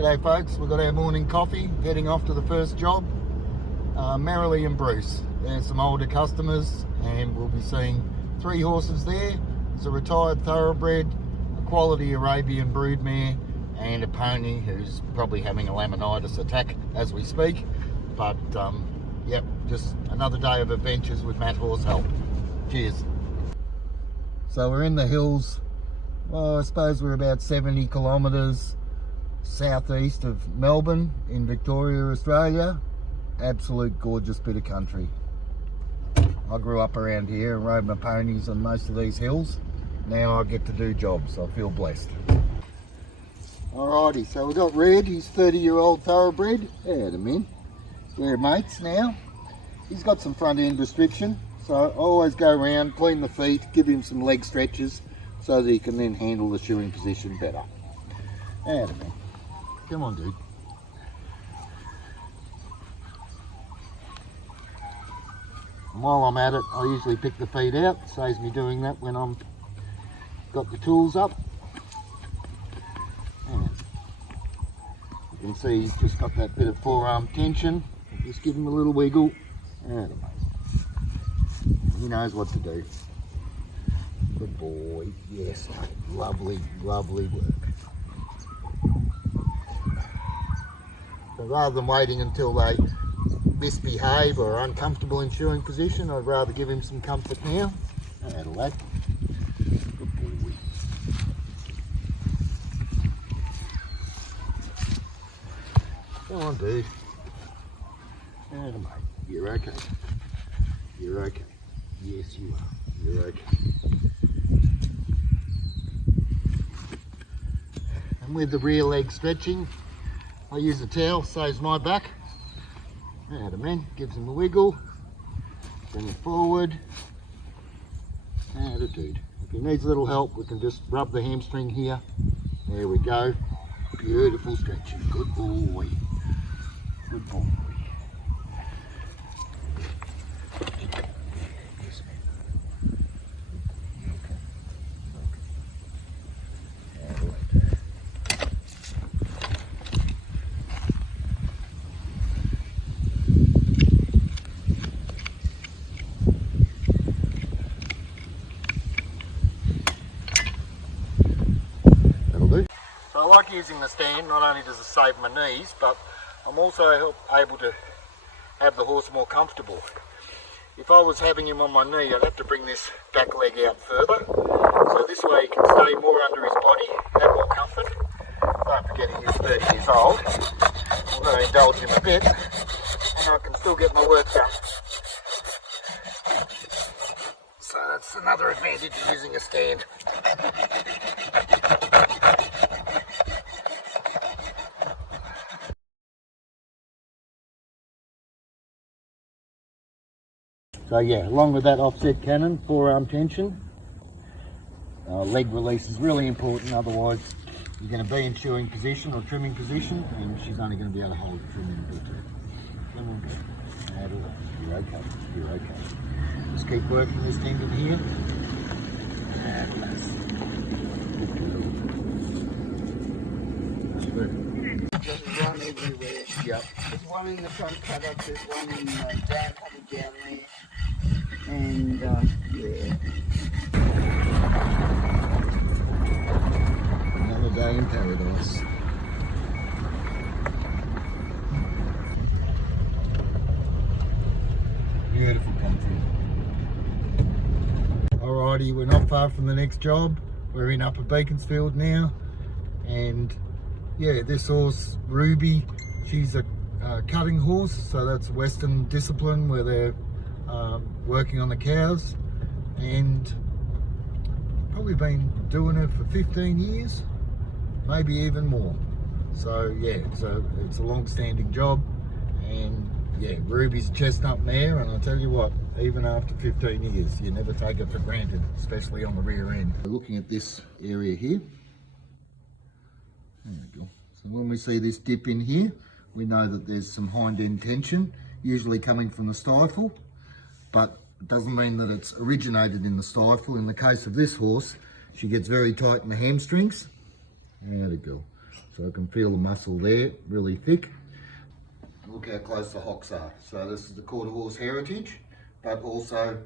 G'day folks, we've got our morning coffee, heading off to the first job. Merrily and Bruce, there's some older customers and we'll be seeing 3 horses there. There's a retired thoroughbred, a quality Arabian broodmare and a pony who's probably having a laminitis attack as we speak. But yep, just another day of adventures with Matt HORSEHelp. Cheers. So we're in the hills. Well, I suppose we're about 70 kilometres southeast of Melbourne in Victoria, Australia. Absolute gorgeous bit of country. I grew up around here and rode my ponies on most of these hills. Now I get to do jobs. I feel blessed. Alrighty, so we've got Red, he's 30-year-old thoroughbred. There, man. We're mates now. He's got some front end restriction, so I always go around, clean the feet, give him some leg stretches so that he can then handle the shoeing position better. There, man. Come on, dude. And while I'm at it, I usually pick the feet out. Saves me doing that when I'm got the tools up. And you can see he's just got that bit of forearm tension. Just give him a little wiggle. And he knows what to do. Good boy. Yes, mate. Lovely, lovely work. So rather than waiting until they misbehave or are uncomfortable in shoeing position, I'd rather give him some comfort now. That'll lad. Good boy. Come on, dude. Atta mate. You're okay. You're okay. Yes, you are. You're okay. And with the rear leg stretching, I use a towel, saves my back. Atta man, gives him a wiggle. Bring it forward. Atta dude. If he needs a little help, we can just rub the hamstring here. There we go. Beautiful stretching. Good boy. Good boy. I like using the stand. Not only does it save my knees, but I'm also able to have the horse more comfortable. If I was having him on my knee, I'd have to bring this back leg out further, so this way he can stay more under his body, have more comfort. Don't forget he is 30 years old. I'm going to indulge him a bit, and I can still get my work done. So that's another advantage of using a stand. So yeah, along with that offset cannon, forearm tension, leg release is really important, otherwise you're going to be in shoeing position or trimming position and she's only going to be able to hold it for a minute or two. Come on, go. You're okay, you're okay. Just keep working this tendon here. Just run everywhere. Yep. There's one in the front paddock, there's one in the down paddock down there. And yeah. Another day in paradise. Beautiful country. Alrighty, we're not far from the next job. We're in Upper Beaconsfield now. And yeah, this horse, Ruby, she's a cutting horse, so that's Western discipline where they're working on the cows, and probably been doing it for 15 years, maybe even more. So yeah, it's a long-standing job, and yeah, Ruby's a chestnut mare, and I tell you what, even after 15 years, you never take it for granted, especially on the rear end. Looking at this area here, there we go. So when we see this dip in here, we know that there's some hind end tension, usually coming from the stifle, but it doesn't mean that it's originated in the stifle. In the case of this horse, she gets very tight in the hamstrings. There we go. So I can feel the muscle there, really thick. Look how close the hocks are. So this is the quarter horse heritage, but also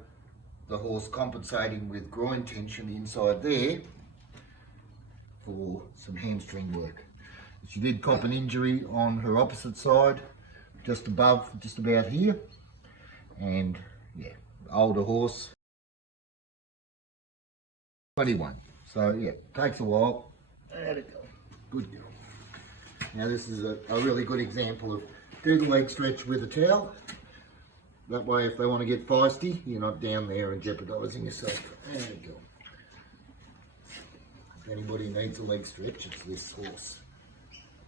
the horse compensating with groin tension inside there for some hamstring work. She did cop an injury on her opposite side, just above, just about here. And yeah, older horse, 21. So yeah, takes a while. There it go. Good girl. Now this is a really good example of do the leg stretch with a towel. That way if they want to get feisty, you're not down there and jeopardising yourself. There you go. If anybody needs a leg stretch, it's this horse.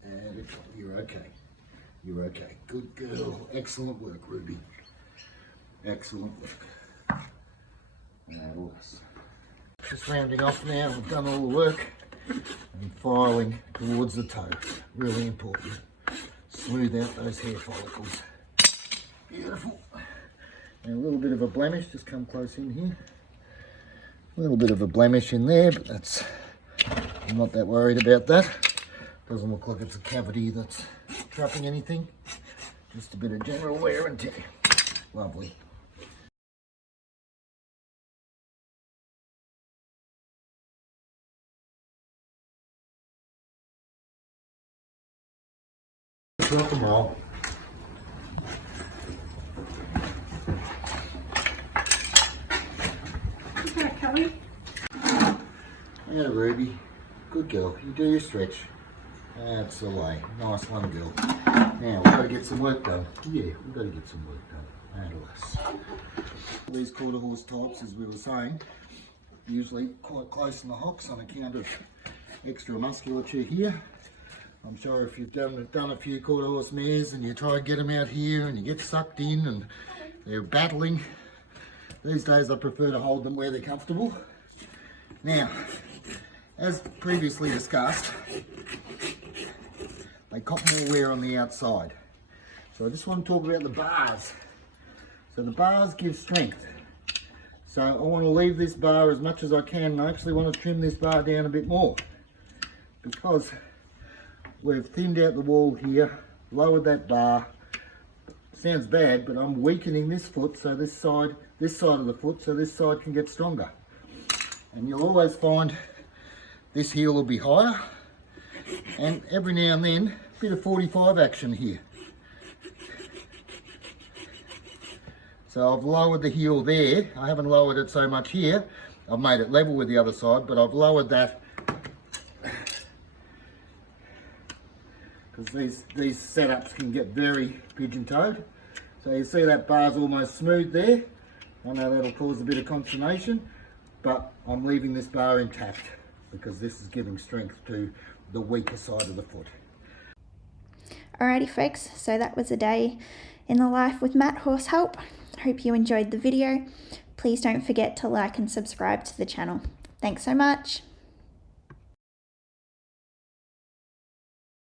And you're okay. You're okay. Good girl. Excellent work, Ruby. Excellent work. Marvellous. Just rounding off now. We've done all the work. And filing towards the toe. Really important. Smooth out those hair follicles. Beautiful. And a little bit of a blemish. Just come close in here. A little bit of a blemish in there, but that's... I'm not that worried about that. Doesn't look like it's a cavity that's trapping anything. Just a bit of general wear and tear. Lovely. Rock and roll. Okay, Kelly. Yeah, Ruby. Good girl. You do your stretch. That's the way. Nice one, girl. Now, we've got to get some work done. Yeah, we've got to get some work done. Marvellous. These quarter horse types, as we were saying, usually quite close in the hocks on account of extra musculature here. I'm sure if you've done a few quarter horse mares and you try and get them out here and you get sucked in and they're battling, these days I prefer to hold them where they're comfortable. Now, as previously discussed, they cop more wear on the outside. So I just want to talk about the bars. So the bars give strength. So I want to leave this bar as much as I can, and I actually want to trim this bar down a bit more because we've thinned out the wall here, lowered that bar. Sounds bad, but I'm weakening this foot, so this side of the foot, so this side can get stronger. And you'll always find this heel will be higher, and every now and then, a bit of 45 action here. So I've lowered the heel there. I haven't lowered it so much here. I've made it level with the other side, but I've lowered that because these setups can get very pigeon-toed. So you see that bar's almost smooth there. I know that'll cause a bit of consternation, but I'm leaving this bar intact because this is giving strength to the weaker side of the foot. Alrighty folks, so that was a day in the life with Matt HORSEHelp. Hope you enjoyed the video. Please don't forget to like and subscribe to the channel. Thanks so much.